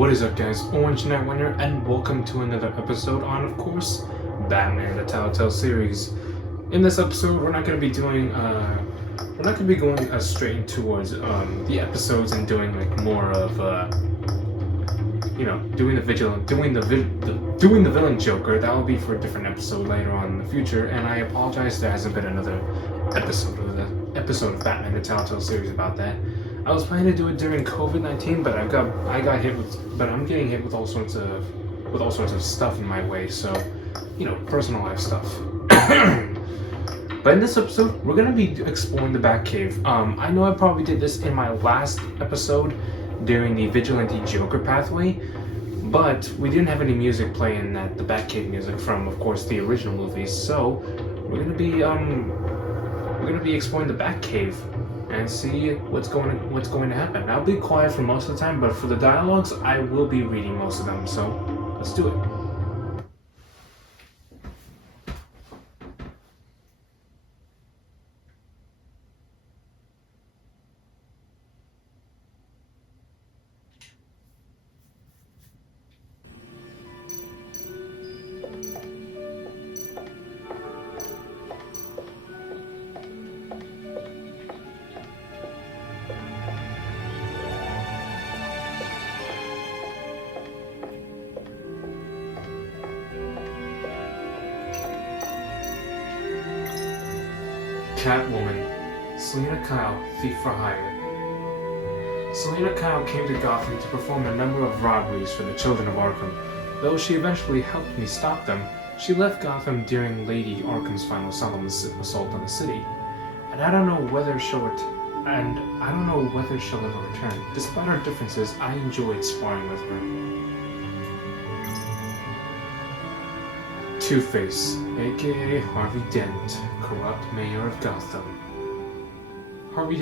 What is up, guys? Orange Knight Winner, and welcome to another episode on, of course, Batman: The Tellatale series. In this episode, we're not going to be doing, going straight towards the episodes and doing like more of, doing the villain Joker. That will be for a different episode later on in the future. And I apologize, there hasn't been another episode of Batman: The Tellatale series about that. I was planning to do it during COVID-19, but I'm getting hit with all sorts of stuff in my way. So, personal life stuff. But in this episode, we're gonna be exploring the Batcave. I know I probably did this in my last episode during the Vigilante Joker pathway, but we didn't have any music playing the Batcave music from, of course, the original movies. So we're gonna be exploring the Batcave and see what's going to happen. I'll be quiet for most of the time, but for the dialogues, I will be reading most of them. So let's do it. Catwoman, Selina Kyle, thief for hire. Selina Kyle came to Gotham to perform a number of robberies for the children of Arkham. Though she eventually helped me stop them, she left Gotham during Lady Arkham's final solemn assault on the city. And I don't know whether she'll ever return. Despite our differences, I enjoyed sparring with her. Two-Face, aka Harvey Dent, corrupt mayor of Gotham. Harvey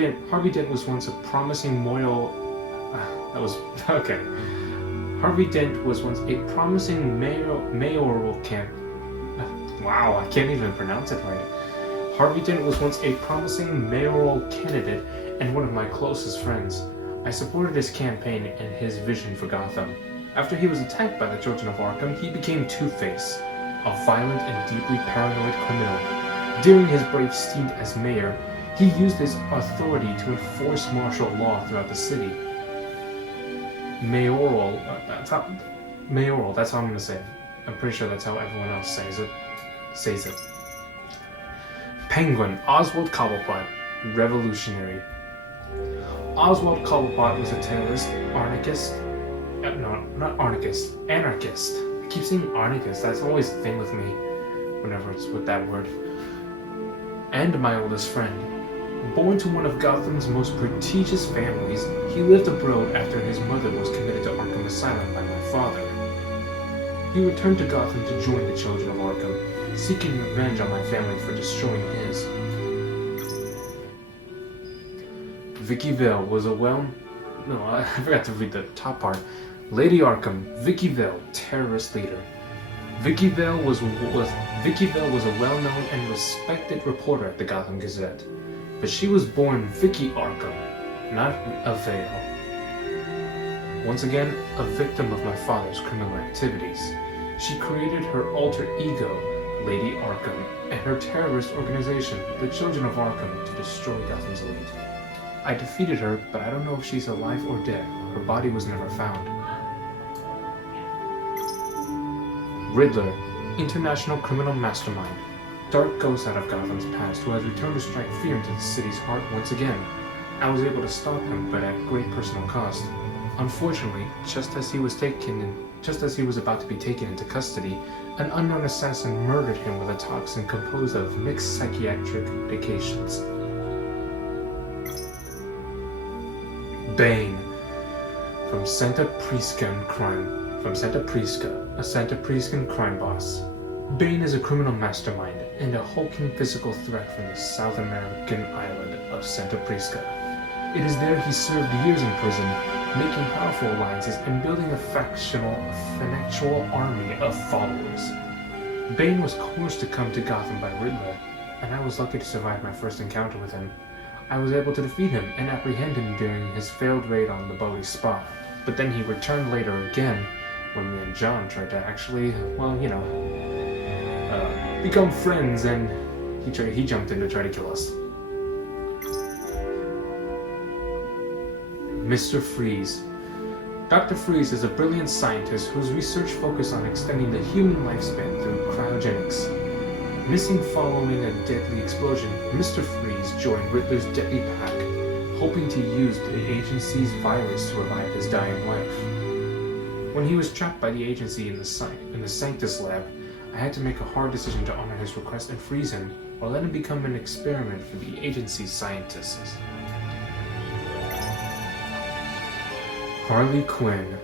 Dent was once a promising Harvey Dent was once a promising mayoral Wow, I can't even pronounce it right. Harvey Dent was once a promising mayoral candidate and one of my closest friends. I supported his campaign and his vision for Gotham. After he was attacked by the children of Arkham, he became Two-Face, a violent and deeply paranoid criminal. During his brave stint as mayor, he used his authority to enforce martial law throughout the city. Mayoral, that's how I'm gonna say it. I'm pretty sure that's how everyone else says it. Penguin, Oswald Cobblepot, revolutionary. Oswald Cobblepot was a terrorist, anarchist. I keep saying anarchist, that's always the thing with me whenever it's with that word. And my oldest friend. Born to one of Gotham's most prestigious families, he lived abroad after his mother was committed to Arkham Asylum by my father. He returned to Gotham to join the children of Arkham, seeking revenge on my family for destroying his. Vicky Vale was I forgot to read the top part. Lady Arkham, Vicky Vale, terrorist leader. Vicky Vale was a well-known and respected reporter at the Gotham Gazette, but she was born Vicky Arkham, not a Vale. Once again, a victim of my father's criminal activities, she created her alter ego, Lady Arkham, and her terrorist organization, the Children of Arkham, to destroy Gotham's elite. I defeated her, but I don't know if she's alive or dead. Her body was never found. Riddler, international criminal mastermind, dark ghost out of Gotham's past who has returned to strike fear into the city's heart once again. I was able to stop him, but at great personal cost. Unfortunately, just as he was about to be taken into custody, an unknown assassin murdered him with a toxin composed of mixed psychiatric medications. Bane, from Santa Prisca, a Santa Priscan crime boss. Bane is a criminal mastermind and a hulking physical threat from the South American island of Santa Prisca. It is there he served years in prison, making powerful alliances and building a factional army of followers. Bane was coerced to come to Gotham by Riddler, and I was lucky to survive my first encounter with him. I was able to defeat him and apprehend him during his failed raid on the Bowie Spa, but then he returned later again when me and John tried to actually, become friends, and he jumped in to try to kill us. Mr. Freeze. Dr. Freeze is a brilliant scientist whose research focused on extending the human lifespan through cryogenics. Missing following a deadly explosion, Mr. Freeze joined Riddler's deadly pack, hoping to use the agency's virus to revive his dying wife. When he was trapped by the agency in the Sanctus lab, I had to make a hard decision to honor his request and freeze him, or let him become an experiment for the agency's scientists. Harley Quinn.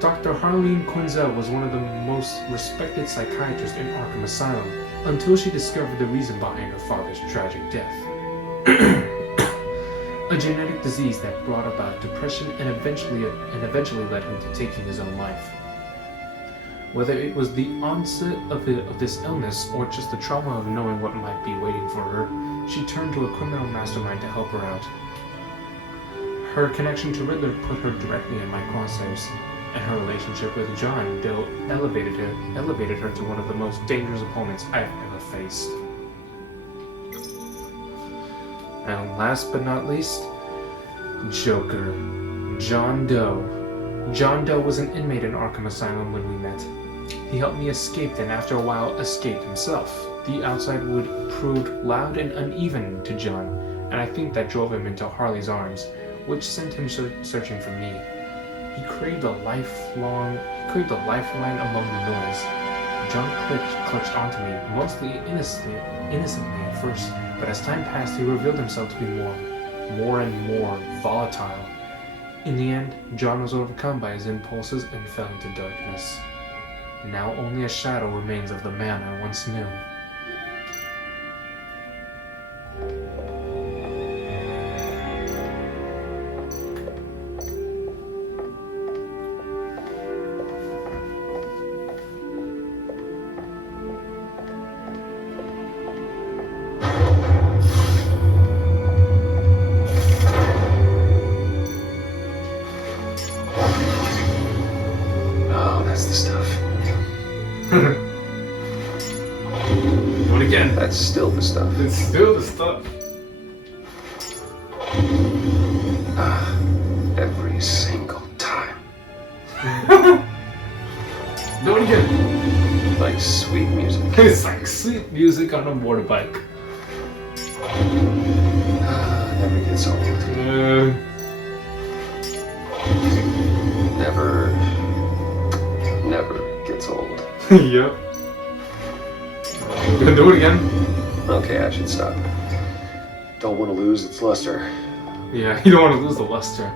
Dr. Harleen Quinzel was one of the most respected psychiatrists in Arkham Asylum until she discovered the reason behind her father's tragic death. A genetic disease that brought about depression and eventually led him to taking his own life. Whether it was the onset of this illness or just the trauma of knowing what might be waiting for her, she turned to a criminal mastermind to help her out. Her connection to Riddler put her directly in my crosshairs, and her relationship with John Doe elevated her to one of the most dangerous opponents I've ever faced. And last but not least, Joker. John Doe. John Doe was an inmate in Arkham Asylum when we met. He helped me escape and after a while escaped himself. The outside wood proved loud and uneven to John, and I think that drove him into Harley's arms, which sent him searching for me. He craved a lifeline among the noise. John clutched onto me, mostly innocently at first, but as time passed, he revealed himself to be more and more volatile. In the end, John was overcome by his impulses and fell into darkness. Now only a shadow remains of the man I once knew. Do it again. That's still the stuff. It's still the stuff. Every single time. Do it again. Like sweet music. It's like sweet music on a motorbike. Never gets old. Never gets old. Yep. You gonna do it again? Okay, I should stop. Don't want to lose its luster. Yeah, you don't want to lose the luster.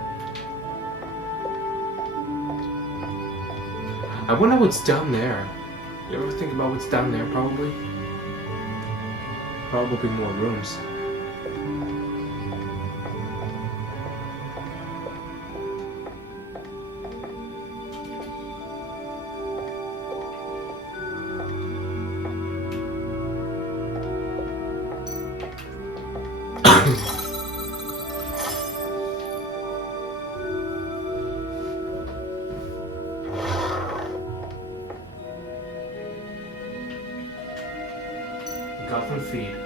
I wonder what's down there. You ever think about what's down there, probably? Probably more rooms. Gotham feed.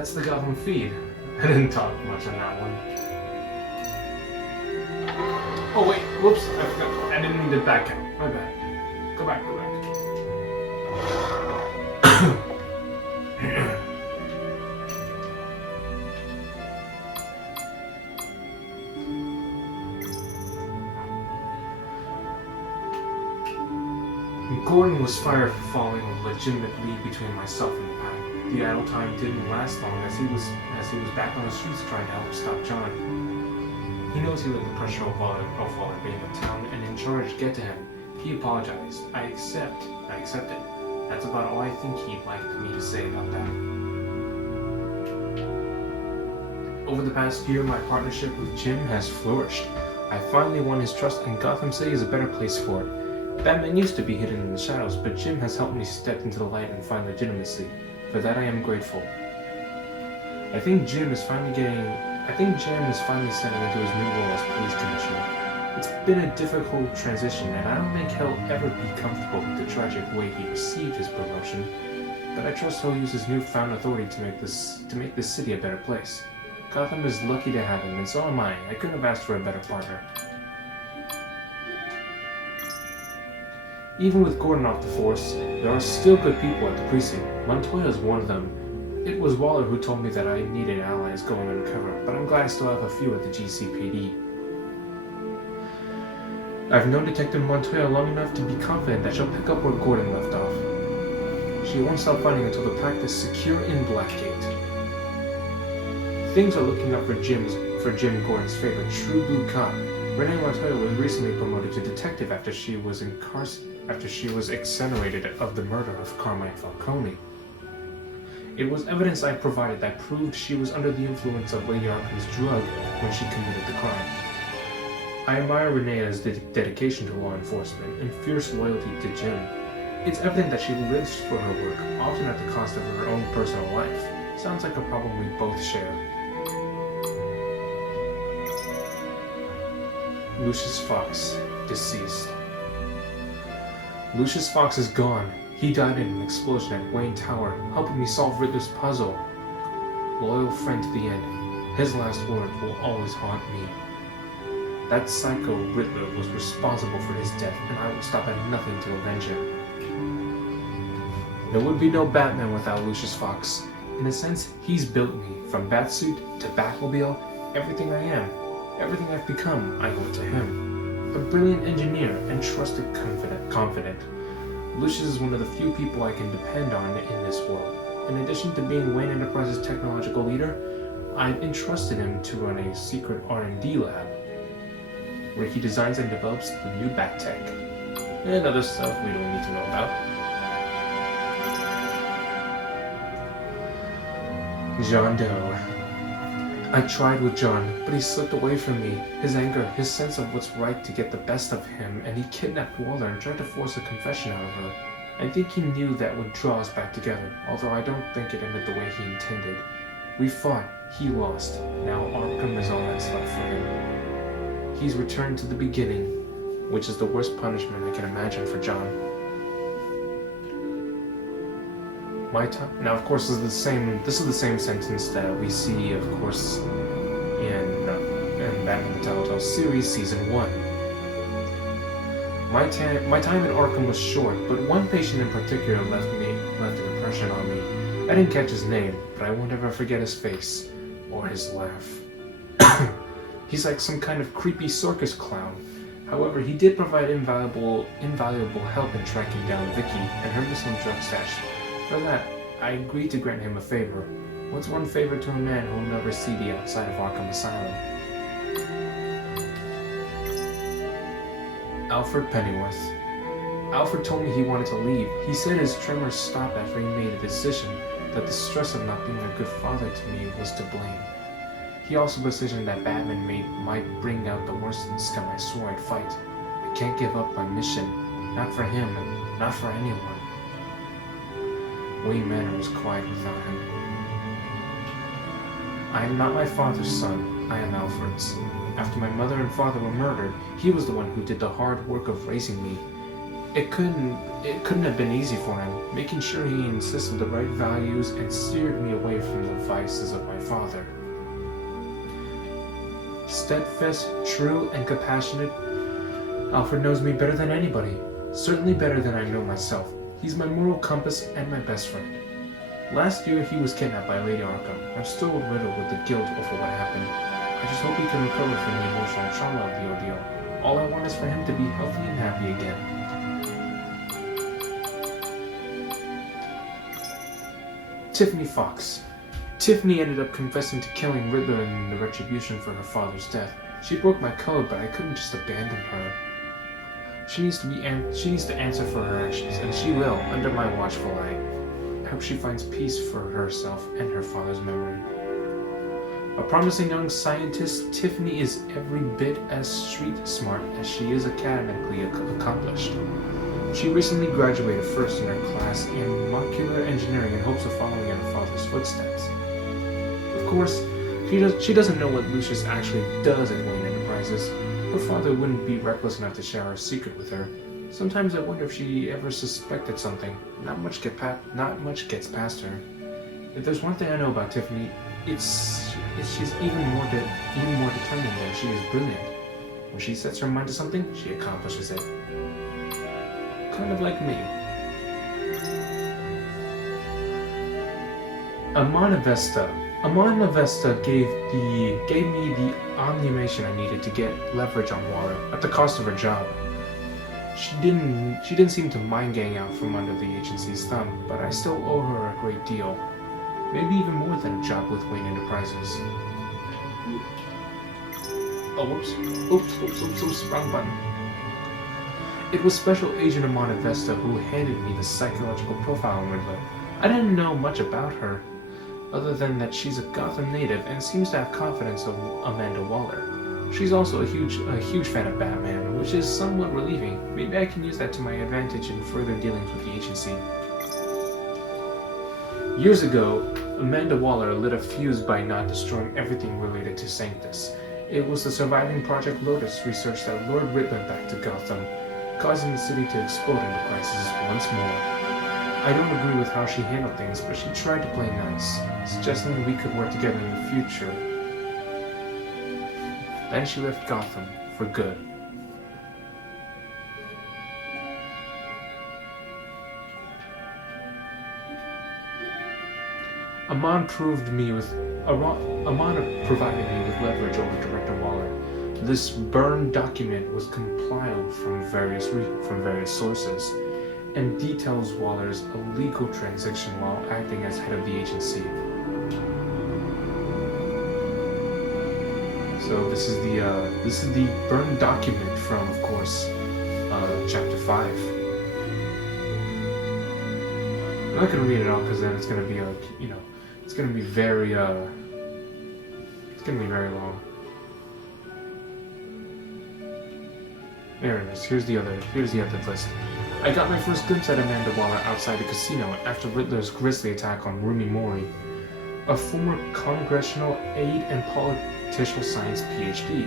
that's the Gotham feed. I didn't talk much on that one. Oh wait, whoops, I forgot. I didn't mean to back out. My bad. Go back. Gordon was fired for following a legitimate lead between myself and the pack. The idle time didn't last long as he was back on the streets trying to help stop John. He knows he let the pressure of Waller being in town and in charge get to him. He apologized. I accepted. That's about all I think he'd like me to say about that. Over the past year, my partnership with Jim has flourished. I finally won his trust, and Gotham City is a better place for it. Batman used to be hidden in the shadows, but Jim has helped me step into the light and find legitimacy. For that I am grateful. I think Jim is finally stepping into his new role as police commissioner. It's been a difficult transition, and I don't think he'll ever be comfortable with the tragic way he received his promotion. But I trust he'll use his newfound authority to make this city a better place. Gotham is lucky to have him, and so am I. I couldn't have asked for a better partner. Even with Gordon off the force, there are still good people at the precinct. Montoya is one of them. It was Waller who told me that I needed allies going undercover, but I'm glad I still have a few at the GCPD. I've known Detective Montoya long enough to be confident that she'll pick up where Gordon left off. She won't stop fighting until the pact is secure in Blackgate. Things are looking up for Jim Gordon's favorite true blue cop. Renee Montoya was recently promoted to detective after she was exonerated of the murder of Carmine Falcone. It was evidence I provided that proved she was under the influence of Lady Arkham's drug when she committed the crime. I admire Renee's dedication to law enforcement and fierce loyalty to Jim. It's evident that she lives for her work, often at the cost of her own personal life. Sounds like a problem we both share. Lucius Fox, deceased. Lucius Fox is gone. He died in an explosion at Wayne Tower, helping me solve Riddler's puzzle. Loyal friend to the end, his last words will always haunt me. That psycho Riddler was responsible for his death, and I will stop at nothing to avenge him. There would be no Batman without Lucius Fox. In a sense, he's built me, from Batsuit to Batmobile, everything I am. Everything I've become, I owe to him. A brilliant engineer and trusted confidant. Lucius is one of the few people I can depend on in this world. In addition to being Wayne Enterprises' technological leader, I've entrusted him to run a secret R&D lab, where he designs and develops the new Bat-Tech, and other stuff we don't need to know about. John Doe. I tried with John, but he slipped away from me. His anger, his sense of what's right to get the best of him, and he kidnapped Waller and tried to force a confession out of her. I think he knew that would draw us back together, although I don't think it ended the way he intended. We fought, he lost. Now Arkham is all that's left for him. He's returned to the beginning, which is the worst punishment I can imagine for John. My time. Now, of course, this is the same sentence that we see, of course, in Batman the Tellatale series, season 1. My time in Arkham was short, but one patient in particular left an impression on me. I didn't catch his name, but I won't ever forget his face or his laugh. He's like some kind of creepy circus clown. However, he did provide invaluable help in tracking down Vicky and her missing drug stash. For that, I agreed to grant him a favor. What's one favor to a man who will never see the outside of Arkham Asylum? Alfred Pennyworth. Alfred told me he wanted to leave. He said his tremors stopped after he made a decision that the stress of not being a good father to me was to blame. He also positioned that Batman might bring out the worst in the scum I swore I'd fight. I can't give up my mission. Not for him, and not for anyone. Wayne Manor is quiet without him. I am not my father's son, I am Alfred's. After my mother and father were murdered, he was the one who did the hard work of raising me. It couldn't have been easy for him, making sure he insisted the right values and steered me away from the vices of my father. Steadfast, true, and compassionate, Alfred knows me better than anybody, certainly better than I know myself. He's my moral compass and my best friend. Last year, he was kidnapped by Lady Arkham. I'm still riddled with the guilt over what happened. I just hope he can recover from the emotional trauma of the ordeal. All I want is for him to be healthy and happy again. Tiffany Fox. Tiffany ended up confessing to killing Riddler in the retribution for her father's death. She broke my code, but I couldn't just abandon her. She needs to answer for her actions, and she will, under my watchful eye. I hope she finds peace for herself and her father's memory. A promising young scientist, Tiffany is every bit as street smart as she is academically accomplished. She recently graduated first in her class in molecular engineering in hopes of following in her father's footsteps. Of course, she doesn't know what Lucius actually does at Wayne Enterprises. Her father wouldn't be reckless enough to share her secret with her. Sometimes I wonder if she ever suspected something. Not much gets past her. If there's one thing I know about Tiffany, it's she's even more determined than she is brilliant. When she sets her mind to something, she accomplishes it. Kind of like me. Amana Vesta gave me the animation I needed to get leverage on Waller at the cost of her job. She didn't seem to mind getting out from under the agency's thumb, but I still owe her a great deal. Maybe even more than a job with Wayne Enterprises. Oh, oops, wrong button. It was Special Agent Amana Vesta who handed me the psychological profile on Riddler. I didn't know much about her, other than that she's a Gotham native and seems to have confidence of Amanda Waller. She's also a huge fan of Batman, which is somewhat relieving. Maybe I can use that to my advantage in further dealings with the agency. Years ago, Amanda Waller lit a fuse by not destroying everything related to Sanctus. It was the surviving Project Lotus research that lured Riddler back to Gotham, causing the city to explode into crisis once more. I don't agree with how she handled things, but she tried to play nice, suggesting we could work together in the future. Then she left Gotham for good. Amon provided me with leverage over Director Waller. This burned document was compiled from various sources and details Waller's illegal transaction while acting as head of the agency. So this is the burned document from, of course, Chapter 5. I'm not gonna read it all because then it's gonna be it's gonna be very long. There it is. Here's the other list. I got my first glimpse at Amanda Waller outside the casino after Riddler's grisly attack on Rumi Mori, a former congressional aide and political science PhD.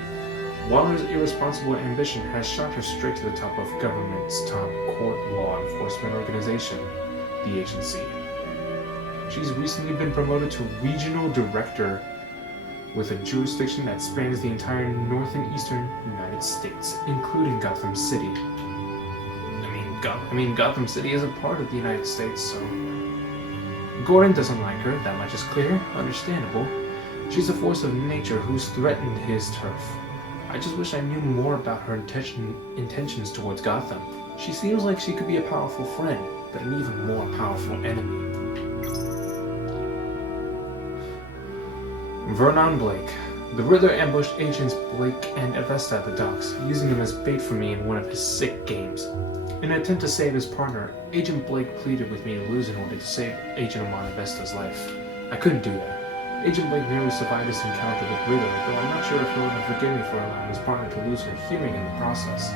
Waller's irresponsible ambition has shot her straight to the top of government's top court law enforcement organization, the agency. She's recently been promoted to regional director with a jurisdiction that spans the entire north and eastern United States, including Gotham City. Gotham City is a part of the United States, so... Gordon doesn't like her, that much is clear, understandable. She's a force of nature who's threatened his turf. I just wish I knew more about her intentions towards Gotham. She seems like she could be a powerful friend, but an even more powerful enemy. Vernon Blake. The Riddler ambushed agents Blake and Avesta at the docks, using them as bait for me in one of his sick games. In an attempt to save his partner, Agent Blake pleaded with me to lose in order to save Agent Amon Vesta's life. I couldn't do that. Agent Blake nearly survived his encounter with Riddler, though I'm not sure if he'll ever forgive me for allowing his partner to lose her hearing in the process.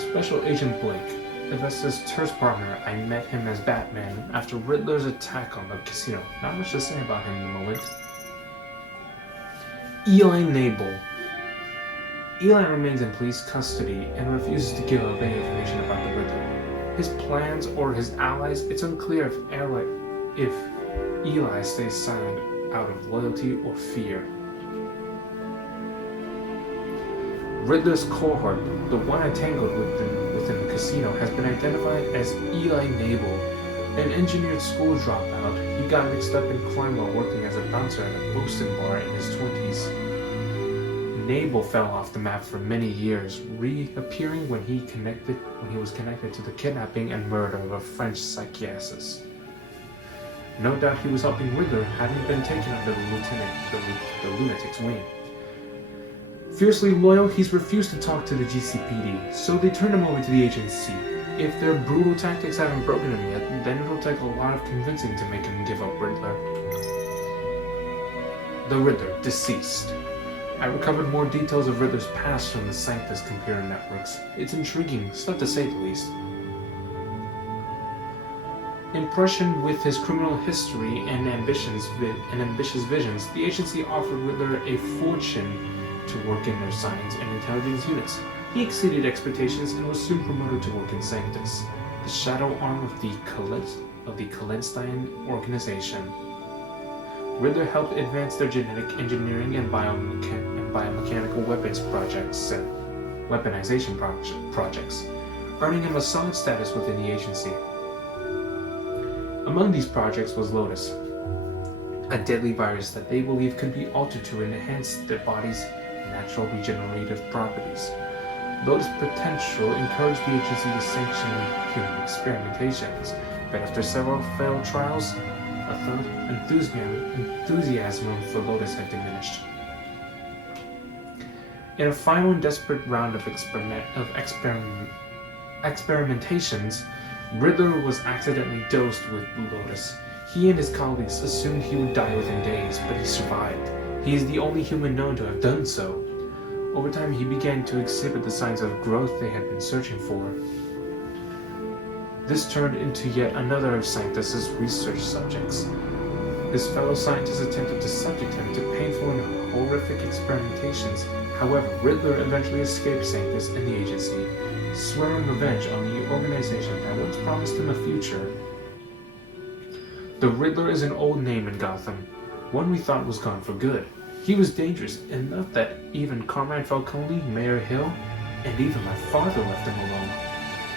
Special Agent Blake, Avesta's terse partner, I met him as Batman after Riddler's attack on the casino. Not much to say about him in the moment. Eli Nabel. Eli remains in police custody and refuses to give up any information about the Riddler. His plans or his allies, it's unclear if Eli stays silent out of loyalty or fear. Riddler's cohort, the one entangled within the casino, has been identified as Eli Nabel, an engineered school dropout. He got mixed up in crime while working as a bouncer at a Boston bar in his 20s. Nabel fell off the map for many years, reappearing when he was connected to the kidnapping and murder of a French psychiatrist. No doubt he was helping Riddler, having been taken under the lunatic's wing. Fiercely loyal, he's refused to talk to the GCPD, so they turn him over to the agency. If their brutal tactics haven't broken him yet, then it'll take a lot of convincing to make him give up Riddler. The Riddler, deceased. I recovered more details of Riddler's past from the Sanctus computer networks. It's intriguing, stuff to say the least. Impression with his criminal history and ambitious visions, the agency offered Riddler a fortune to work in their science and intelligence units. He exceeded expectations and was soon promoted to work in Sanctus, the shadow arm of the Kallenstein organization. Riddler helped advance their genetic engineering and biomechanical weaponization projects, earning him a solid status within the agency. Among these projects was Lotus, a deadly virus that they believe could be altered to enhance their body's natural regenerative properties. Lotus' potential encouraged the agency to sanction human experimentations, but after several failed trials, enthusiasm for Lotus had diminished. In a final and desperate round of experimentations, Riddler was accidentally dosed with Lotus. He and his colleagues assumed he would die within days, but he survived. He is the only human known to have done so. Over time, he began to exhibit the signs of growth they had been searching for. This turned into yet another of Sanctus's research subjects. His fellow scientists attempted to subject him to painful and horrific experimentations. However, Riddler eventually escaped Sanctus and the agency, swearing revenge on the organization that once promised him a future. The Riddler is an old name in Gotham, one we thought was gone for good. He was dangerous enough that even Carmine Falcone, Mayor Hill, and even my father left him alone.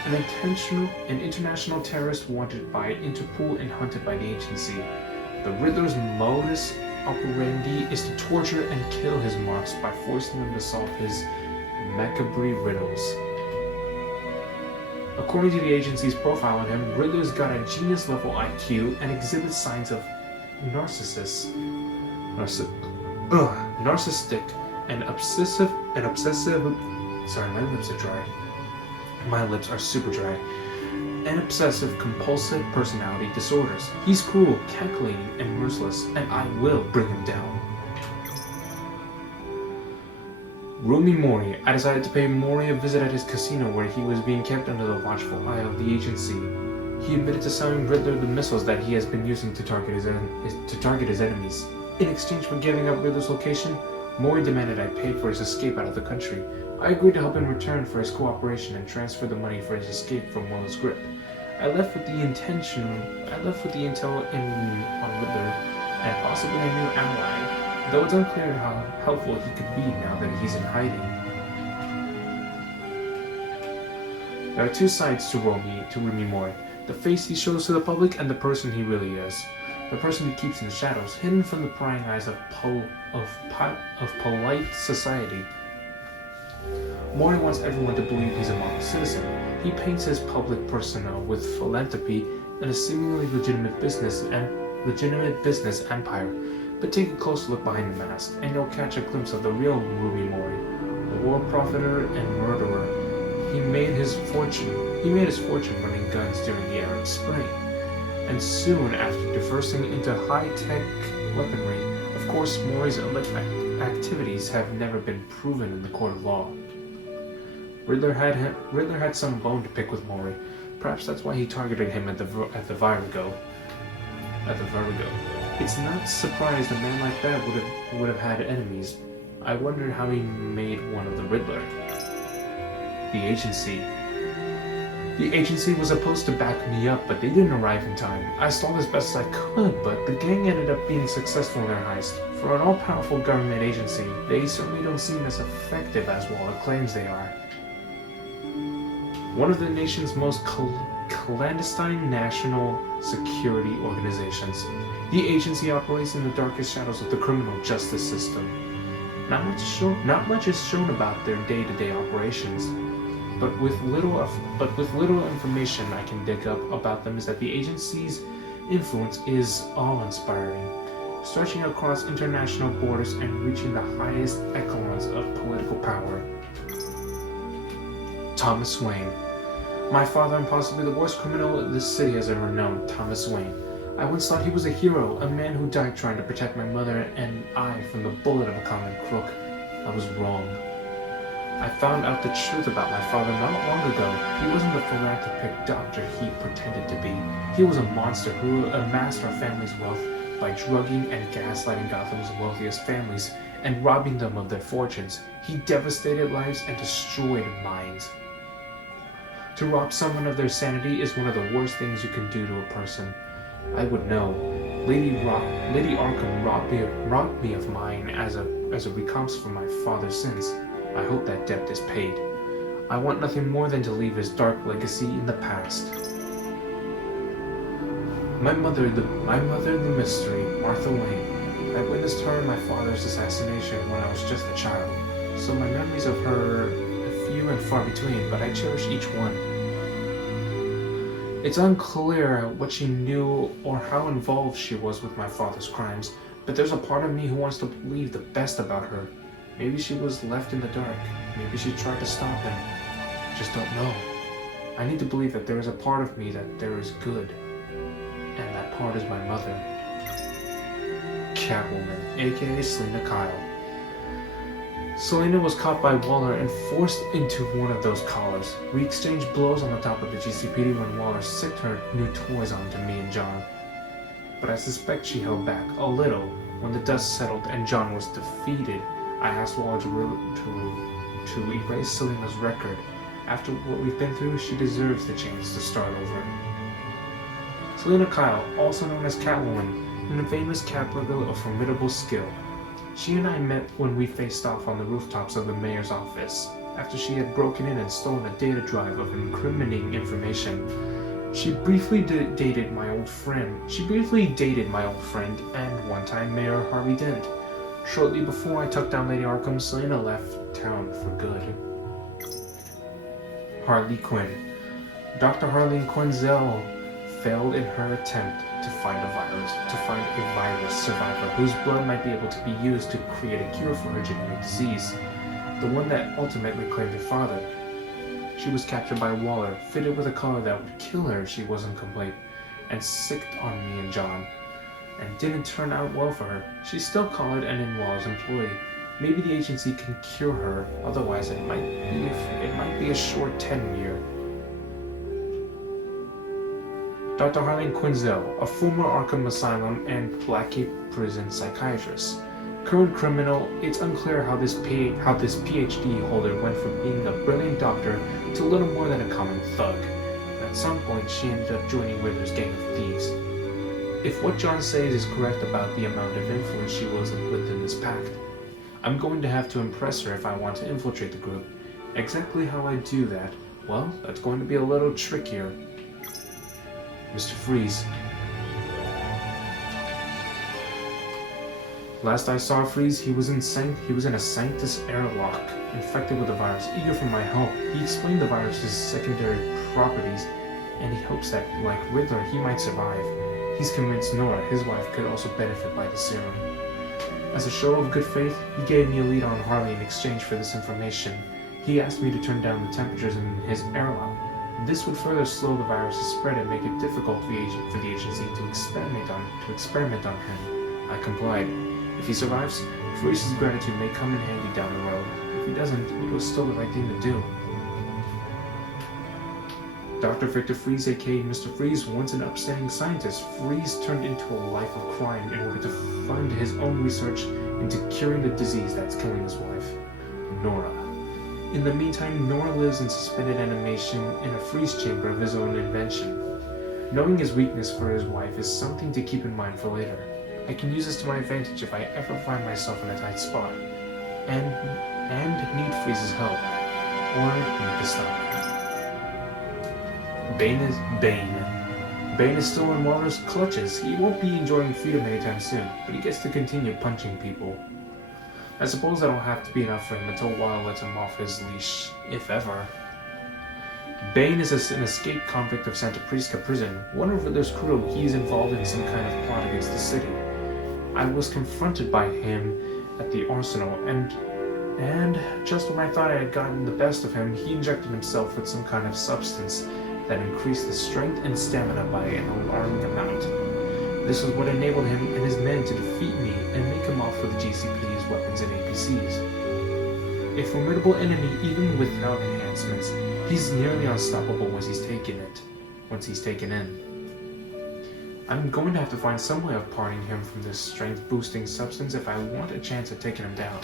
An international terrorist wanted by Interpol and hunted by the agency. The Riddler's modus operandi is to torture and kill his marks by forcing them to solve his macabre riddles. According to the agency's profile on him, Riddler's got a genius-level IQ and exhibits signs of narcissistic and obsessive. Sorry, my lips are dry. My lips are super dry. And obsessive compulsive personality disorders. He's cruel, calculating, and merciless, and I will bring him down. Rumi Mori. I decided to pay Mori a visit at his casino where he was being kept under the watchful eye of the agency. He admitted to selling Riddler the missiles that he has been using to target his enemies. In exchange for giving up Riddler's location, Mori demanded I pay for his escape out of the country. I agreed to help in return for his cooperation and transfer the money for his escape from Will's grip. I left with the intel on Riddler and possibly a new ally, though it's unclear how helpful he could be now that he's in hiding. There are two sides to Rumi Mori: the face he shows to the public and the person he really is. The person he keeps in the shadows, hidden from the prying eyes of polite society. Mori wants everyone to believe he's a model citizen. He paints his public persona with philanthropy and a seemingly legitimate business empire. But take a close look behind the mask, and you'll catch a glimpse of the real Rumi Mori, a war profiteer and murderer. He made his fortune running guns during the Arab Spring, and soon after diversing into high-tech weaponry. Of course, Mori's illicit activities have never been proven in the court of law. Riddler had some bone to pick with Mori. Perhaps that's why he targeted him at the Vertigo. It's not surprised a man like that would have had enemies, I wondered how he made one of the Riddler. The agency. The agency was supposed to back me up, but they didn't arrive in time. I stalled as best as I could, but the gang ended up being successful in their heist. For an all-powerful government agency, they certainly don't seem as effective as Waller claims they are. One of the nation's most clandestine national security organizations. The agency operates in the darkest shadows of the criminal justice system. Not much is shown about their day-to-day operations, but with little information I can dig up about them is that the agency's influence is awe-inspiring, stretching across international borders and reaching the highest echelons of political power. Thomas Wayne. My father and possibly the worst criminal this city has ever known, Thomas Wayne. I once thought he was a hero, a man who died trying to protect my mother and I from the bullet of a common crook. I was wrong. I found out the truth about my father not long ago. He wasn't the philanthropic doctor he pretended to be. He was a monster who amassed our family's wealth by drugging and gaslighting Gotham's wealthiest families and robbing them of their fortunes. He devastated lives and destroyed minds. To rob someone of their sanity is one of the worst things you can do to a person. I would know. Lady Arkham robbed me of mine as a recompense for my father's sins. I hope that debt is paid. I want nothing more than to leave his dark legacy in the past. My mother, the mystery, Martha Wayne. I witnessed her and my father's assassination when I was just a child, so my memories of her are few and far between, but I cherish each one. It's unclear what she knew or how involved she was with my father's crimes, but there's a part of me who wants to believe the best about her. Maybe she was left in the dark. Maybe she tried to stop him. I just don't know. I need to believe that there is a part of me that there is good, and that part is my mother. Catwoman, aka Selina Kyle. Selina was caught by Waller and forced into one of those collars. We exchanged blows on the top of the GCPD when Waller sicked her new toys onto me and John. But I suspect she held back a little. When the dust settled and John was defeated, I asked Waller to erase Selina's record. After what we've been through, she deserves the chance to start over. Selina Kyle, also known as Catwoman, an famous cat burglar of formidable skill. She and I met when we faced off on the rooftops of the mayor's office, after she had broken in and stolen a data drive of incriminating information. She briefly dated my old friend and one-time Mayor Harvey Dent. Shortly before I took down Lady Arkham, Selina left town for good. Harley Quinn. Dr. Harley Quinzel failed in her attempt to find a virus survivor whose blood might be able to be used to create a cure for her genetic disease, the one that ultimately claimed her father. She was captured by Waller, fitted with a collar that would kill her if she wasn't complete, and sicked on me and John, and didn't turn out well for her. She's still collared and in Waller's employ. Maybe the agency can cure her, otherwise it might be a short tenure. Dr. Harleen Quinzel, a former Arkham Asylum and Batcave prison psychiatrist. Current criminal, it's unclear how this PhD holder went from being a brilliant doctor to little more than a common thug. At some point, she ended up joining Riddler's gang of thieves. If what John says is correct about the amount of influence she was within this pact, I'm going to have to impress her if I want to infiltrate the group. Exactly how I do that, well, that's going to be a little trickier. Mr. Freeze. Last I saw Freeze, he was in a Sanctus airlock, infected with the virus, eager for my help. He explained the virus's secondary properties, and he hopes that, like Riddler, he might survive. He's convinced Nora, his wife, could also benefit by the serum. As a show of good faith, he gave me a lead on Harley in exchange for this information. He asked me to turn down the temperatures in his airlock. This would further slow the virus's spread and make it difficult for the agency to experiment on him. I complied. If he survives, Freeze's gratitude may come in handy down the road. If he doesn't, it was still the right thing to do. Dr. Victor Freeze, aka Mr. Freeze, once an upstanding scientist, Freeze turned into a life of crime in order to fund his own research into curing the disease that's killing his wife, Nora. In the meantime, Nora lives in suspended animation in a freeze chamber of his own invention. Knowing his weakness for his wife is something to keep in mind for later. I can use this to my advantage if I ever find myself in a tight spot, and need Freeze's help, or need to stop him. Bane is still in Waller's clutches. He won't be enjoying freedom anytime soon, but he gets to continue punching people. I suppose that'll have to be enough for him until Waller lets him off his leash, if ever. Bane is an escaped convict of Santa Prisca prison. One of Riddler's crew, he's involved in some kind of plot against the city. I was confronted by him at the arsenal, and just when I thought I had gotten the best of him, he injected himself with some kind of substance that increased the strength and stamina by an alarming amount. This was what enabled him and his men to defeat me and make him off with the GCPD's weapons and APCs. A formidable enemy even without enhancements, he's nearly unstoppable once he's taken in. I'm going to have to find some way of parting him from this strength-boosting substance if I want a chance at taking him down.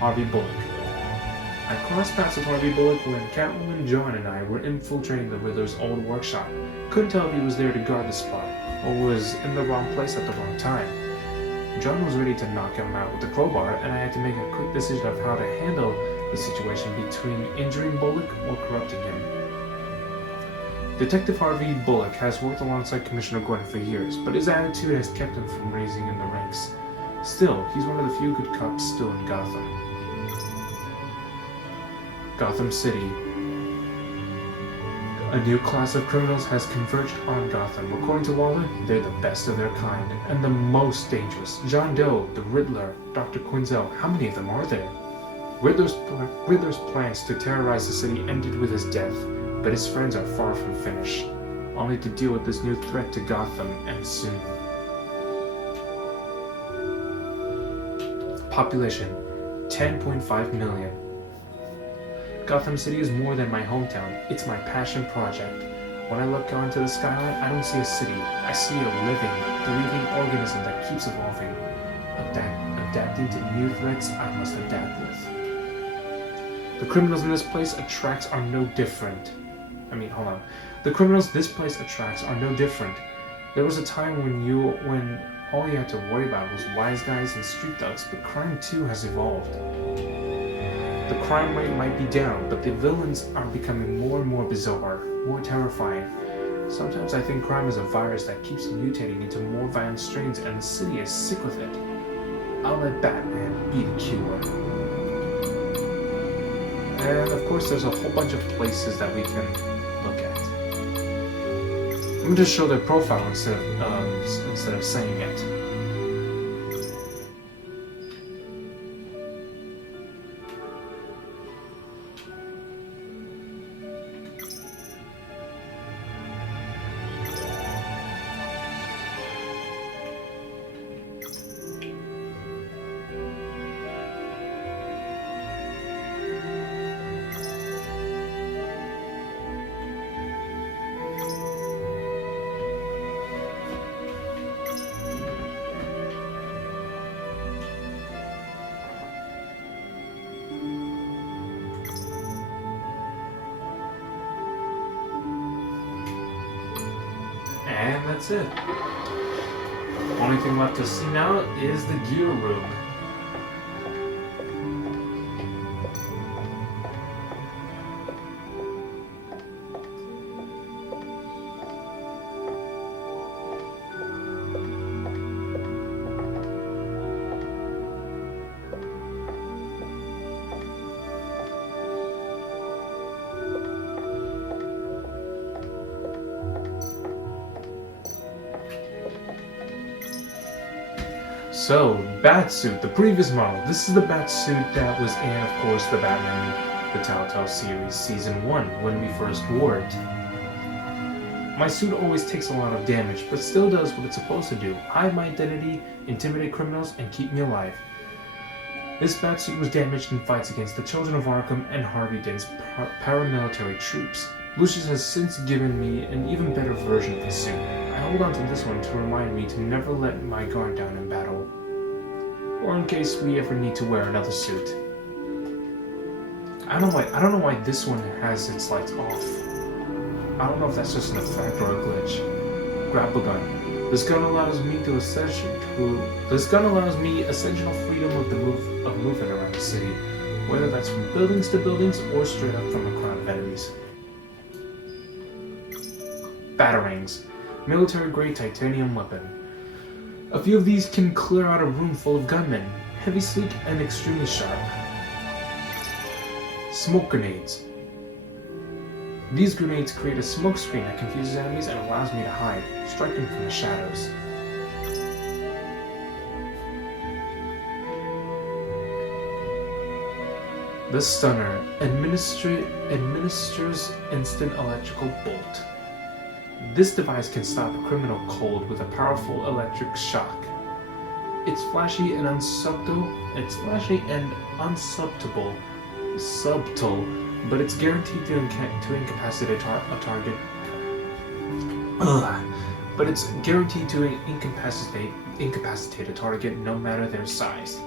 Harvey Bullock. I crossed paths with Harvey Bullock when Catwoman, John, and I were infiltrating the Riddler's old workshop. Couldn't tell if he was there to guard the spot, or was in the wrong place at the wrong time. John was ready to knock him out with the crowbar, and I had to make a quick decision of how to handle the situation between injuring Bullock or corrupting him. Detective Harvey Bullock has worked alongside Commissioner Gordon for years, but his attitude has kept him from raising in the ranks. Still, he's one of the few good cops still in Gotham. Gotham City. A new class of criminals has converged on Gotham. According to Waller, they're the best of their kind, and the most dangerous. John Doe, the Riddler, Dr. Quinzel, how many of them are there? Riddler's plans to terrorize the city ended with his death, but his friends are far from finished, only to deal with this new threat to Gotham, and soon. Population, 10.5 million. Gotham City is more than my hometown. It's my passion project. When I look out into the skyline, I don't see a city. I see a living, breathing organism that keeps evolving, adapting to new threats I must adapt with. The criminals in this place are no different. The criminals this place attracts are no different. There was a time when all you had to worry about was wise guys and street thugs, but crime too has evolved. The crime rate might be down, but the villains are becoming more and more bizarre, more terrifying. Sometimes I think crime is a virus that keeps mutating into more violent strains, and the city is sick with it. I'll let Batman be the cure. And of course there's a whole bunch of places that we can look at. I'm going to show their profile instead of saying it. And that's it. Only thing left to see now is the gear room. So, Batsuit, the previous model. This is the Batsuit that was in, of course, the Batman, the Tellatale series, Season 1, when we first wore it. My suit always takes a lot of damage, but still does what it's supposed to do. Hide my identity, intimidate criminals, and keep me alive. This batsuit was damaged in fights against the Children of Arkham and Harvey Dent's paramilitary troops. Lucius has since given me an even better version of the suit. I hold on to this one to remind me to never let my guard down in battle, or in case we ever need to wear another suit. I don't know why this one has its lights off. I don't know if that's just an effect or a glitch. Grapple gun. This gun allows me essential freedom of movement around the city, whether that's from buildings to buildings or straight up from a crowd of enemies. Batarangs. Military-grade titanium weapon. A few of these can clear out a room full of gunmen. Heavy, sleek, and extremely sharp. Smoke grenades. These grenades create a smoke screen that confuses enemies and allows me to hide, striking from the shadows. The Stunner administers instant electrical bolt. This device can stop a criminal cold with a powerful electric shock. It's flashy and unsubtle, but it's guaranteed to incapacitate a target. But it's guaranteed to incapacitate a target no matter their size.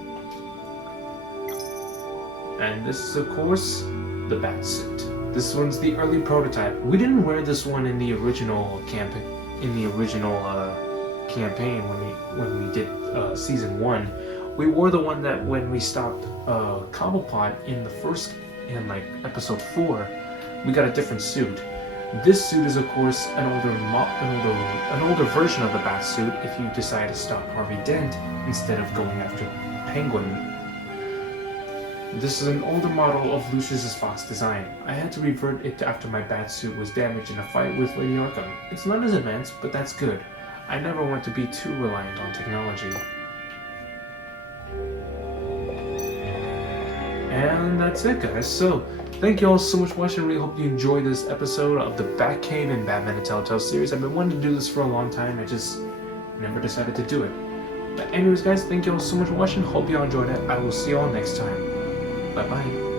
And this is, of course, the Batsuit. This one's the early prototype. We didn't wear this one in the original campaign. When we did season 1, we wore the one that when we stopped Cobblepot in episode 4, we got a different suit. This suit is, of course, an older version of the Batsuit if you decide to stop Harvey Dent instead of going after Penguin. This is an older model of Lucius's Fox design. I had to revert it after my Batsuit was damaged in a fight with Lady Arkham. It's not as advanced, but that's good. I never want to be too reliant on technology. And that's it, guys. So, thank you all so much for watching. I really hope you enjoyed this episode of the Batcave and Batman and Tellatale series. I've been wanting to do this for a long time. I just never decided to do it. But anyways, guys, thank you all so much for watching. Hope you all enjoyed it. I will see you all next time. Bye-bye.